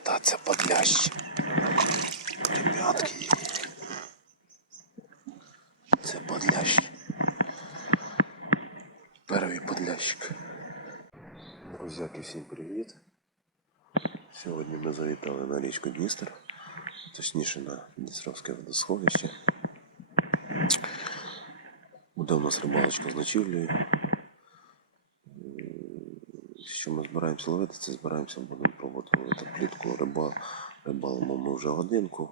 Ребята, це подлящ. Ребятки. Це подлящ. Перший подлящик. Друзяки, всім привіт. Сьогодні ми завітали на річку Дністер, точніше на Дністровське водосховище. Буде у нас рибалочка з ночівлею. Що ми збираємося ловити, це збираємося, будемо пробувати ловити плітку. Риба, рибалимо ми вже годинку.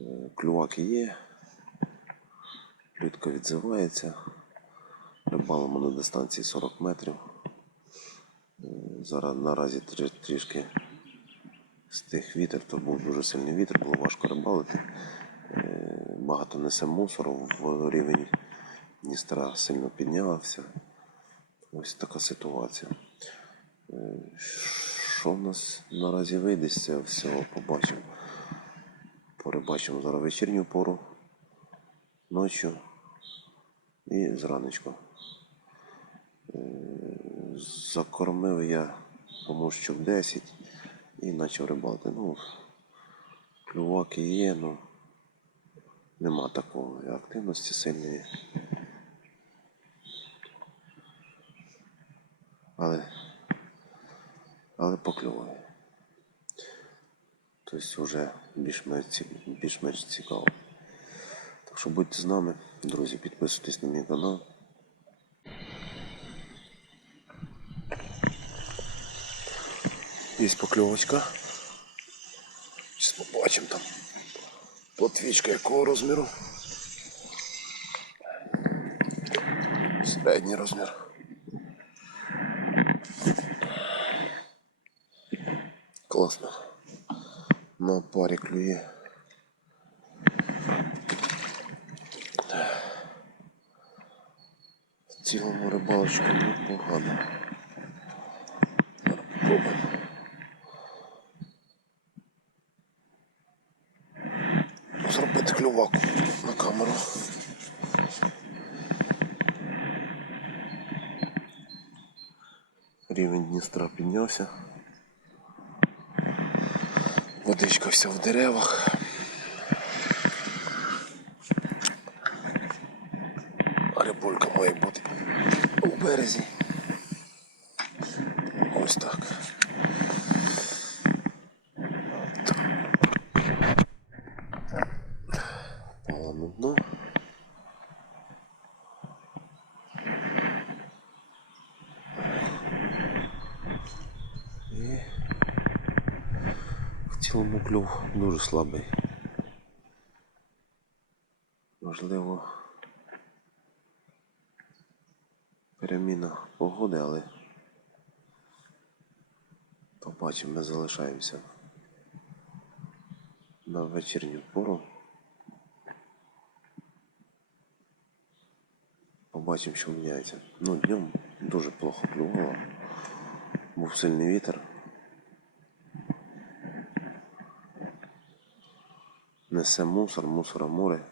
Е, Клюваки є. Плітка відзивається. Рибалимо на дистанції 40 метрів. Е, Зараз наразі трішки з тих вітер, то був дуже сильний вітер, було важко рибалити. Е, Багато несе мусору, в рівень Дністра сильно піднявся. Ось така ситуація. Що в нас наразі вийде з цього всього, побачимо. Перебачимо зараз вечірню пору, ночі і зранечку. Е, Закормив я, по-моєму, щук 10 і почав рибалити. Ну, клюваки є, ну нема такої активності сильної. Але покльовує. Тобто вже більш-менш ці- цікаво. Так що будьте з нами, друзі, підписуйтесь на мій канал. Є покльовочка. Зараз побачимо там плотвічка якого розміру. Середній розмір. Класно. На парі клює. В цілому рибалочка непогано. Зараз Попробуємо. Зробити клюваку на камеру. Рівень Дністра піднявся. Водичка вся в деревах. А рибулька має бути у березі. Ось так. Пала на дно. І в цілому клюв дуже слабий. Можливо, переміна погоди, але побачимо, ми залишаємося на вечірню пору. Побачимо, що міняється. Ну, днем дуже плохо клювало. Був сильний вітер. Несе мусор, мусора море.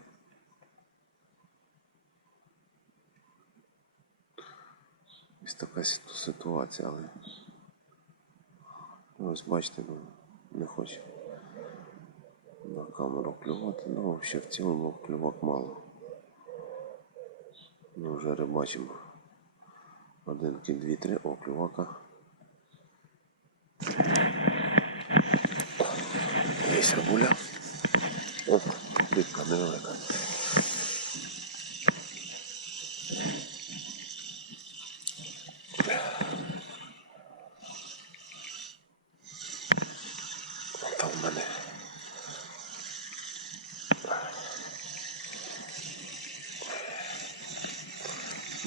Ось така ситуація, але ось бачите, не хоче на камеру клювати, ну взагалі в цілому клювак мало. Ну вже рибачимо. Один дві, три, о, клювака. Є рибуля. Оп, рибка невелика. Там в мене.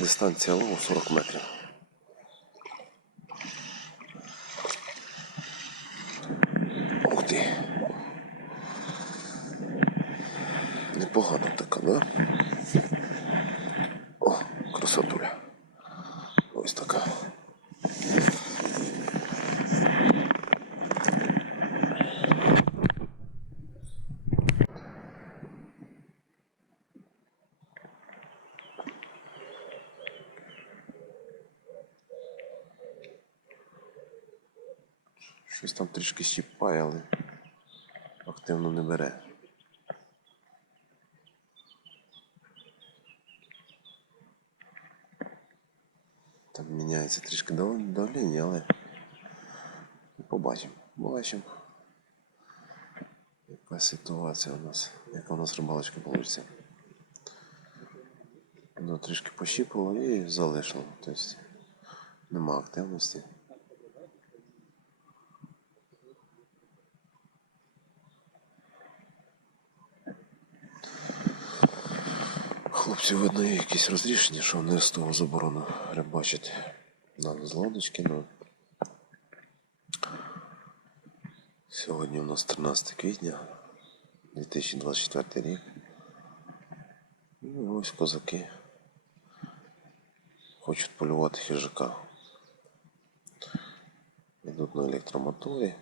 Дистанція лову 40 метрів. Ух ти. Непогано така, да? О, красотуля. Ось така. Щось там трішки щіпає, але активно не бере. Там міняється трішки дав- давлення, але побачимо. Побачимо. Яка ситуація у нас, яка у нас рибалочка вийде. Воно трішки пощіпало і залишило. Тобто нема активності. Хлопці, видно, якісь розрішення, що не з того заборону рибачити нам з лодочки, ну. Сьогодні у нас 13 квітня 2024 рік. І ось козаки хочуть полювати хижака. Йдуть на електромоторі.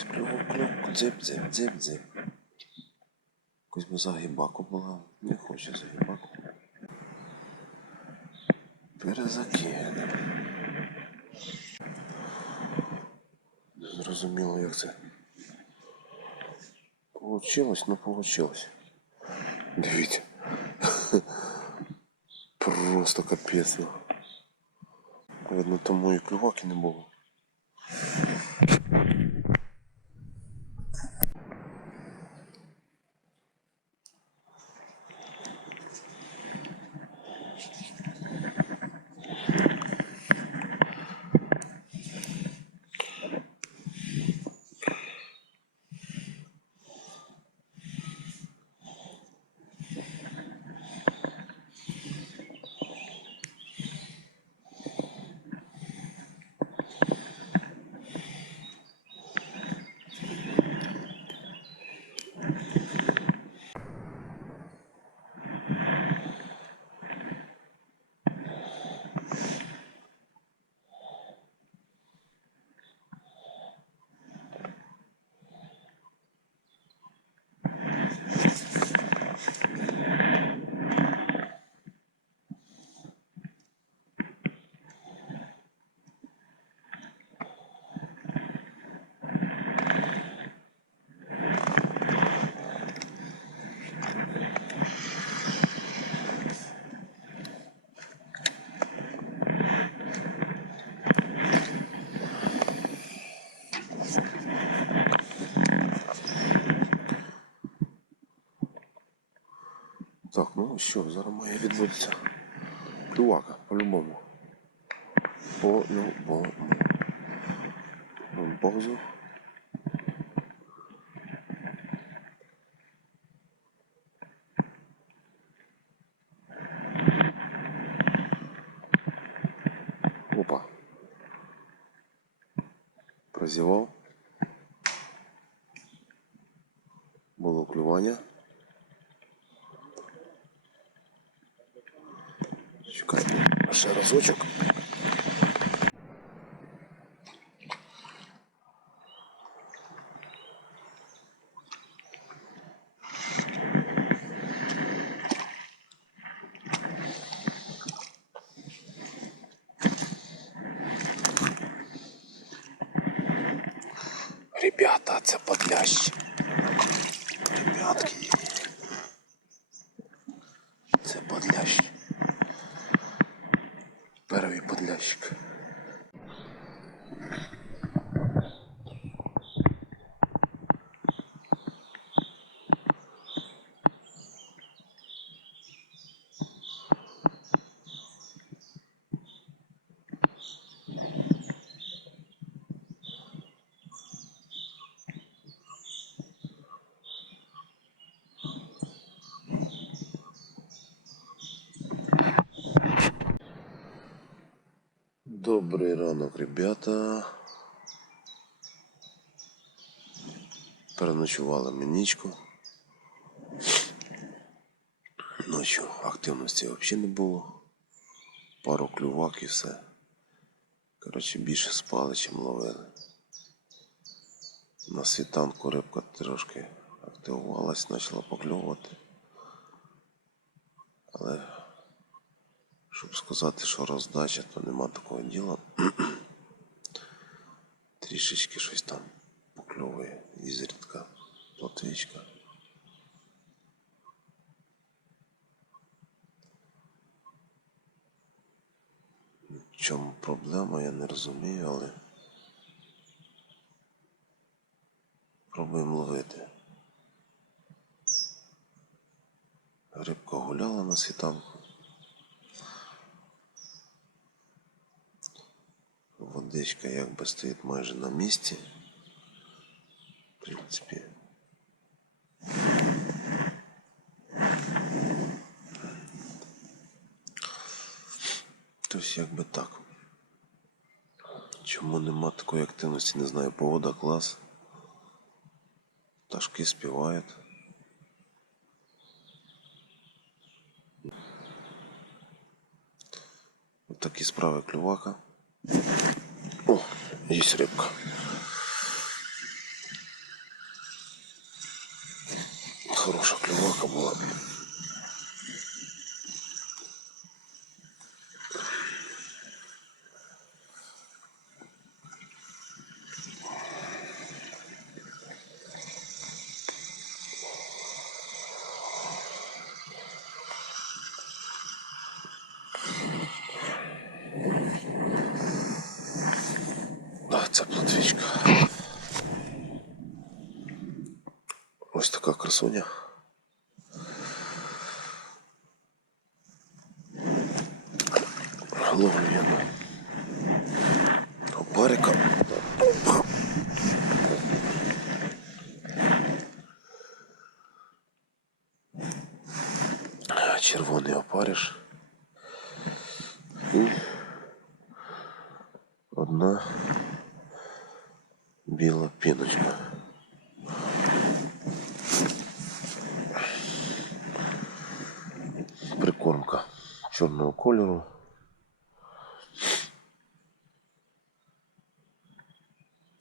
Я ж кажу, щось клював, клював, дзип, дзип, дзип, дзип. Якусь би загибаку була, не хоче загибаку. Перезакине. Зрозуміло, як це. Получилось, ну получилось. Дивіться. Просто капець. ну. Видно, тому і клюваки не було. Ну що, зараз має відбутися. Клювака, по-любому. По-любому. Вон Опа. Прозівав. Було клювання. Ще разочок. Ребята, це подлящ. Ребятки. Це подлящ. Перший подлящик. Добрий ранок, ребята. Переночували ми нічку. Ночі активності взагалі не було. Пару клювак і все. Коротше, більше спали, чим ловили. На світанку рибка трошки активувалась, почала покльовувати. Але щоб сказати, що роздача, то нема такого діла. Трішечки щось там покльовує ізрідка плотвичка. В чому проблема, я не розумію, але пробуємо ловити. Рибка гуляла на світанку. Водичка якби стоїть майже на місці. В принципі. Тобто якби так. Чому нема такої активності, не знаю. Погода клас. Пташки співають. Ось такі справи клювака. О, є рибка. Хороша Ось така красуня. Ловлю я на опарика. Опа. Червоний опариш. І одна біла піночка. Чорного кольору.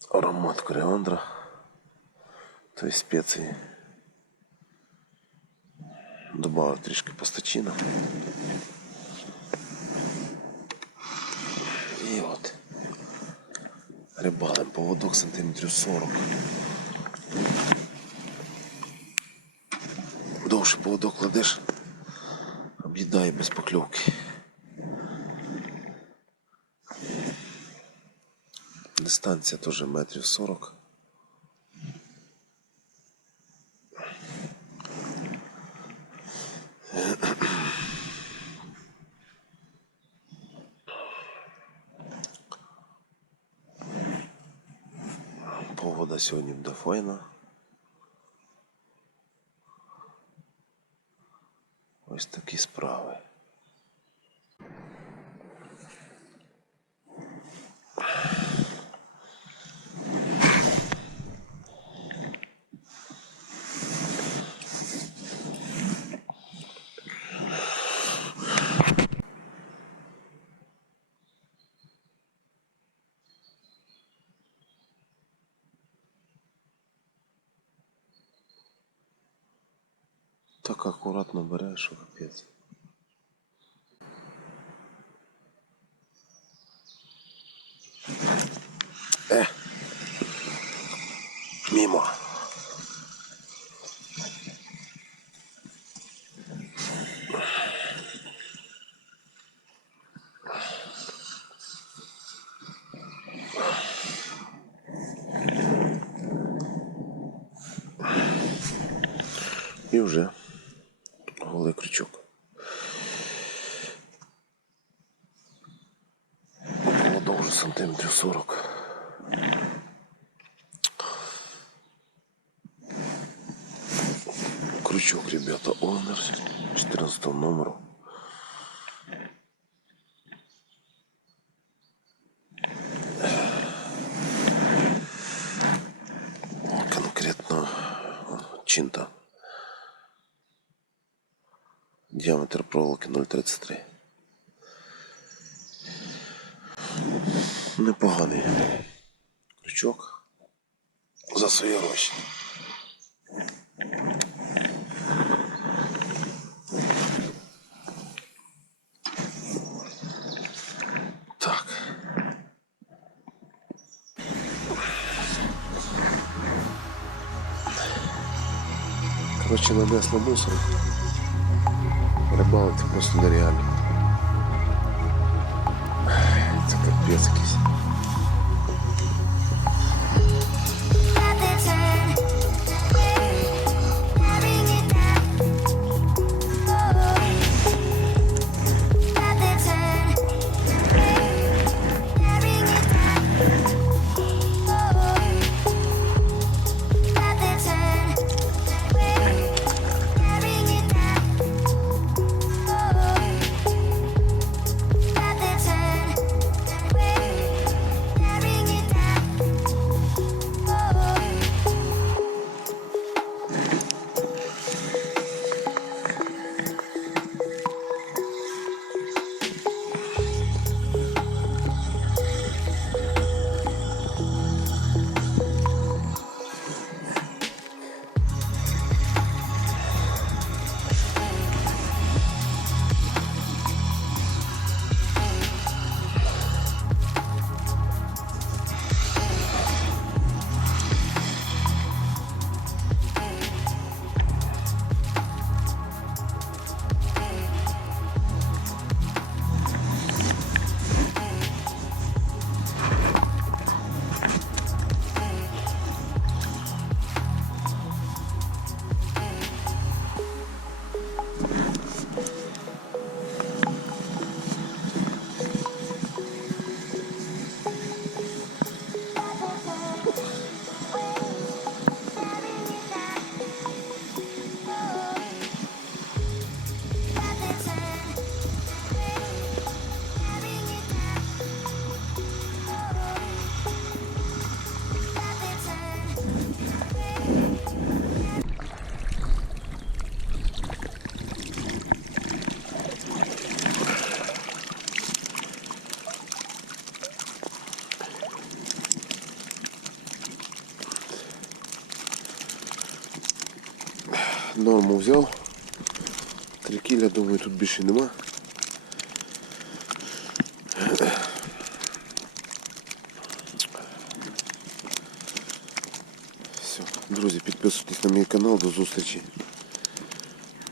Аромат коріандра, тобто спеції. Добавив трішки пастачина. І от. Рибалим поводок сантиметрів 40. Довше поводок кладеш, об'їдає без покльовки. Дистанція теж метрів 40. Погода сьогодні буде файна. Ось такі справи. Так аккуратно береш, що капець. Е. Мімо. І вже голий крючок. Було довже сантиметрів 40. Крючок, ребята, Онер 14 номеру. Конкретно чинта. Діаметр проволоки 0,33. Непоганий крючок за свої гроші. Коротше, нанесло мусор. Рибалити просто нереально. Це капець якийсь. Норму взяв. Три кіля, думаю, тут більше нема. Все. Друзі, підписуйтесь на мій канал. До зустрічі.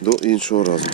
До іншого разу.